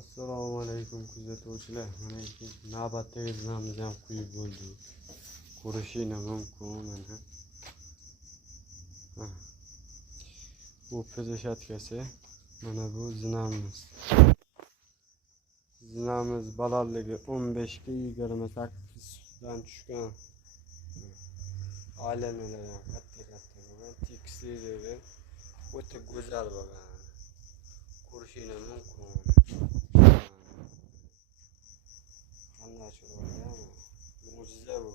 Assalomu alaykum kuzatuvchilar. Mana navbatdagi zinamiz ham quyib bo'ldi. Ko'rishingiz mumkin mana. Bu pereshatkasi. Mana bu zinamiz. Zinamiz balandligi 15 ga 28 dan tushgan. Aylanalar ham katta bo'lgan, tekisligi o'ta go'zal bo'lgan. Ko'rishingiz mumkin. Qanday chiroyli, mo'jiza bu.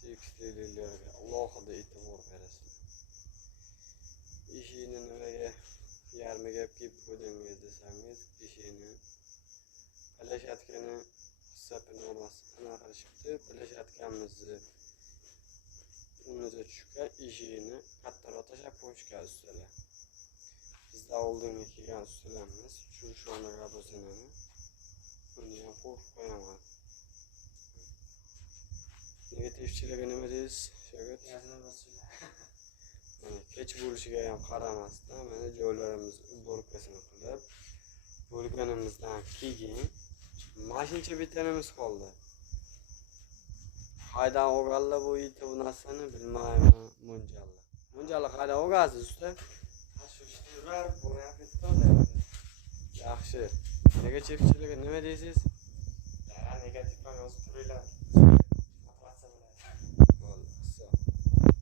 Tekstillarga alohida e'tibor berasiz. Ishini nimaga yarmiga kelib qo'ydingiz desangiz, ishini pereshatkani hisobnomasi qanaqa qilishibdi? Pereshatkamizni unga tushgan ishini kattaroq tashlab qo'yishgan ustalar. Bizda oldingi kelgan ustalarimiz shu shonaga bo'lsanani buni ham qo'yib qo'yaman. Negativchilarga nima deysiz? Shogird kech bo'lishiga ham qaramasdan mana joylarimiz uborkasini qilib bo'lganimizdan keyin mashincha bitanimiz qoldi. Qaydan olganlar bu yerda bu narsani bilmayman. Mo'ljalla qaydan olgansiz usta? Yaxshi. Negativchilarga nima deysiz? Negativdan yozib turinglar.